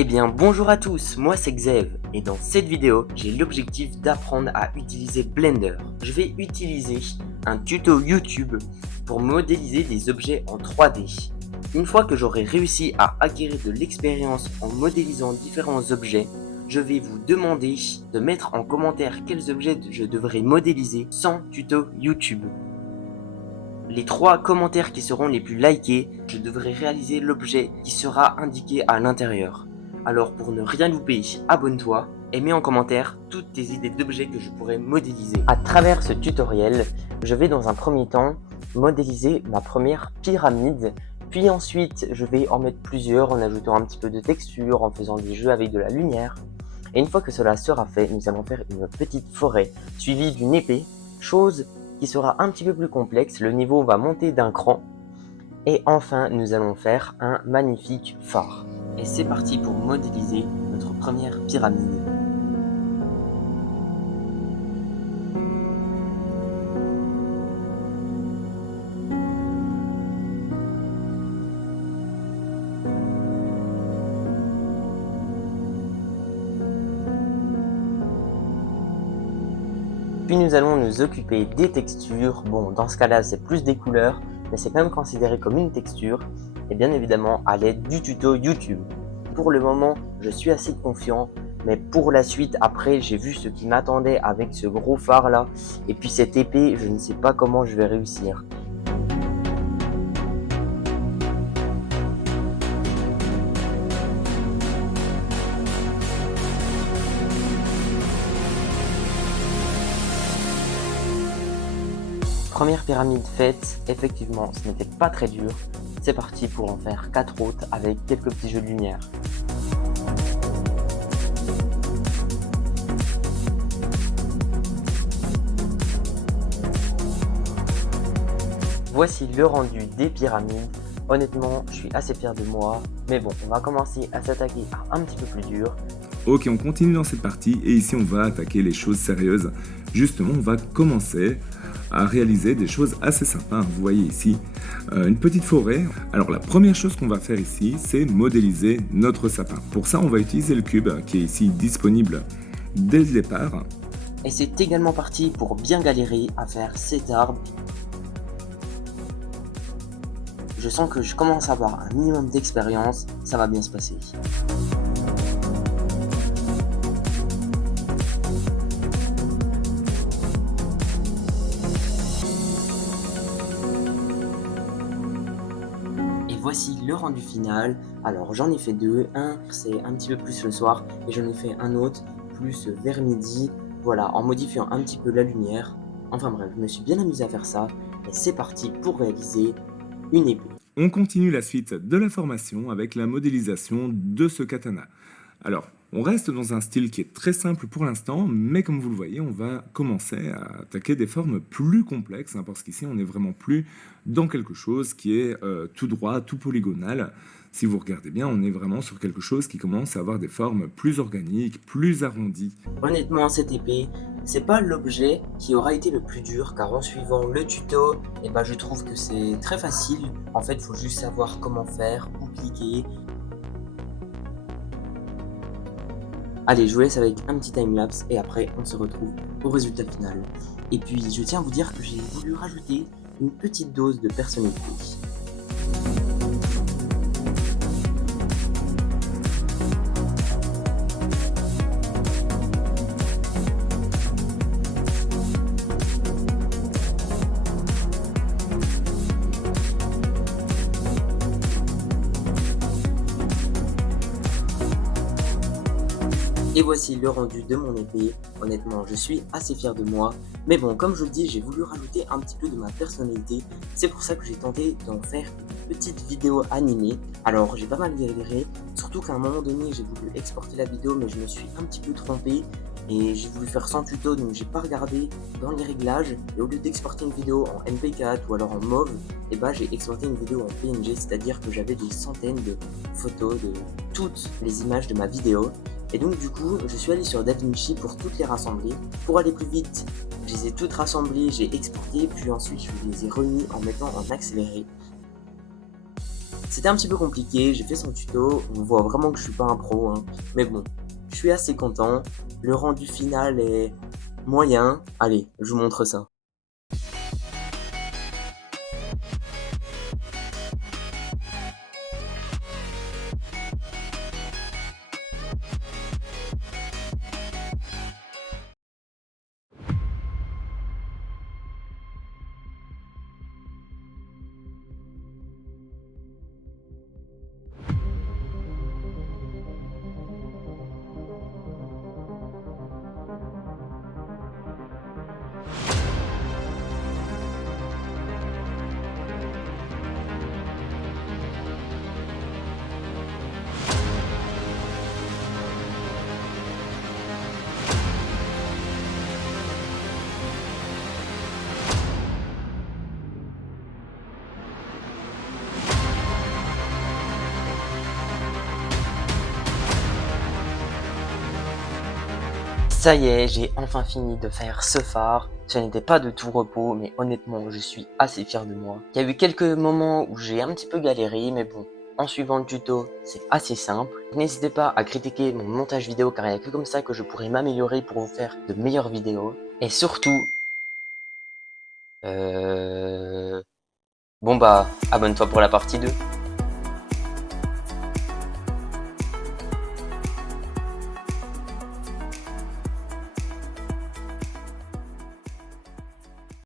Eh bien bonjour à tous, moi c'est Xev et dans cette vidéo j'ai l'objectif d'apprendre à utiliser Blender. Je vais utiliser un tuto YouTube pour modéliser des objets en 3D. Une fois que j'aurai réussi à acquérir de l'expérience en modélisant différents objets, je vais vous demander de mettre en commentaire quels objets je devrais modéliser sans tuto YouTube. Les 3 commentaires qui seront les plus likés, je devrai réaliser l'objet qui sera indiqué à l'intérieur. Alors pour ne rien louper, abonne-toi et mets en commentaire toutes tes idées d'objets que je pourrais modéliser. À travers ce tutoriel, je vais dans un premier temps modéliser ma première pyramide, puis ensuite je vais en mettre plusieurs en ajoutant un petit peu de texture, en faisant des jeux avec de la lumière. Et une fois que cela sera fait, nous allons faire une petite forêt suivie d'une épée, chose qui sera un petit peu plus complexe, le niveau va monter d'un cran. Et enfin, nous allons faire un magnifique phare. Et c'est parti pour modéliser notre première pyramide. Puis nous allons nous occuper des textures. Bon, dans ce cas-là, c'est plus des couleurs, mais c'est quand même considéré comme une texture. Et bien évidemment, à l'aide du tuto YouTube. Pour le moment, je suis assez confiant, mais pour la suite, après, j'ai vu ce qui m'attendait avec ce gros phare là. Et puis cette épée, je ne sais pas comment je vais réussir. Première pyramide faite, effectivement ce n'était pas très dur. C'est parti pour en faire 4 autres avec quelques petits jeux de lumière. Voici le rendu des pyramides. Honnêtement, je suis assez fier de moi. Mais bon, on va commencer à s'attaquer à un petit peu plus dur. Ok, on continue dans cette partie et ici on va attaquer les choses sérieuses. Justement, on va commencer à réaliser des choses assez sympas. Vous voyez ici une petite forêt. Alors la première chose qu'on va faire ici, c'est modéliser notre sapin. Pour ça, on va utiliser le cube qui est ici disponible dès le départ. Et c'est également parti pour bien galérer à faire cet arbre. Je sens que je commence à avoir un minimum d'expérience, ça va bien se passer. Voici le rendu final. Alors j'en ai fait 2, un c'est un petit peu plus le soir et j'en ai fait un autre plus vers midi, voilà, en modifiant un petit peu la lumière. Enfin bref, je me suis bien amusé à faire ça et c'est parti pour réaliser une épée. On continue la suite de la formation avec la modélisation de ce katana. Alors, on reste dans un style qui est très simple pour l'instant, mais comme vous le voyez, on va commencer à attaquer des formes plus complexes, parce qu'ici, on n'est vraiment plus dans quelque chose qui est tout droit, tout polygonal. Si vous regardez bien, on est vraiment sur quelque chose qui commence à avoir des formes plus organiques, plus arrondies. Honnêtement, cette épée, c'est pas l'objet qui aura été le plus dur, car en suivant le tuto, je trouve que c'est très facile. En fait, il faut juste savoir comment faire, où cliquer. Allez, je vous laisse avec un petit timelapse et après on se retrouve au résultat final. Et puis je tiens à vous dire que j'ai voulu rajouter une petite dose de personnalité. Et voici le rendu de mon épée. Honnêtement, je suis assez fier de moi. Mais bon, comme je vous le dis, j'ai voulu rajouter un petit peu de ma personnalité. C'est pour ça que j'ai tenté d'en faire une petite vidéo animée. Alors, j'ai pas mal galéré. Surtout qu'à un moment donné, j'ai voulu exporter la vidéo, mais je me suis un petit peu trompé. Et j'ai voulu faire sans tuto, donc j'ai pas regardé dans les réglages. Et au lieu d'exporter une vidéo en MP4 ou alors en MOV, j'ai exporté une vidéo en PNG. C'est-à-dire que j'avais des centaines de photos de toutes les images de ma vidéo. Et donc du coup, je suis allé sur DaVinci pour toutes les rassembler. Pour aller plus vite, je les ai toutes rassemblées, j'ai exporté, puis ensuite je les ai remis en mettant en accéléré. C'était un petit peu compliqué, j'ai fait son tuto, on voit vraiment que je suis pas un pro, hein. Mais bon, je suis assez content. Le rendu final est moyen. Allez, je vous montre ça. Ça y est, j'ai enfin fini de faire ce phare. Ce n'était pas de tout repos, mais honnêtement, je suis assez fier de moi. Il y a eu quelques moments où j'ai un petit peu galéré, mais bon, en suivant le tuto, c'est assez simple. N'hésitez pas à critiquer mon montage vidéo, car il n'y a que comme ça que je pourrai m'améliorer pour vous faire de meilleures vidéos. Et surtout, bon bah, abonne-toi pour la partie 2.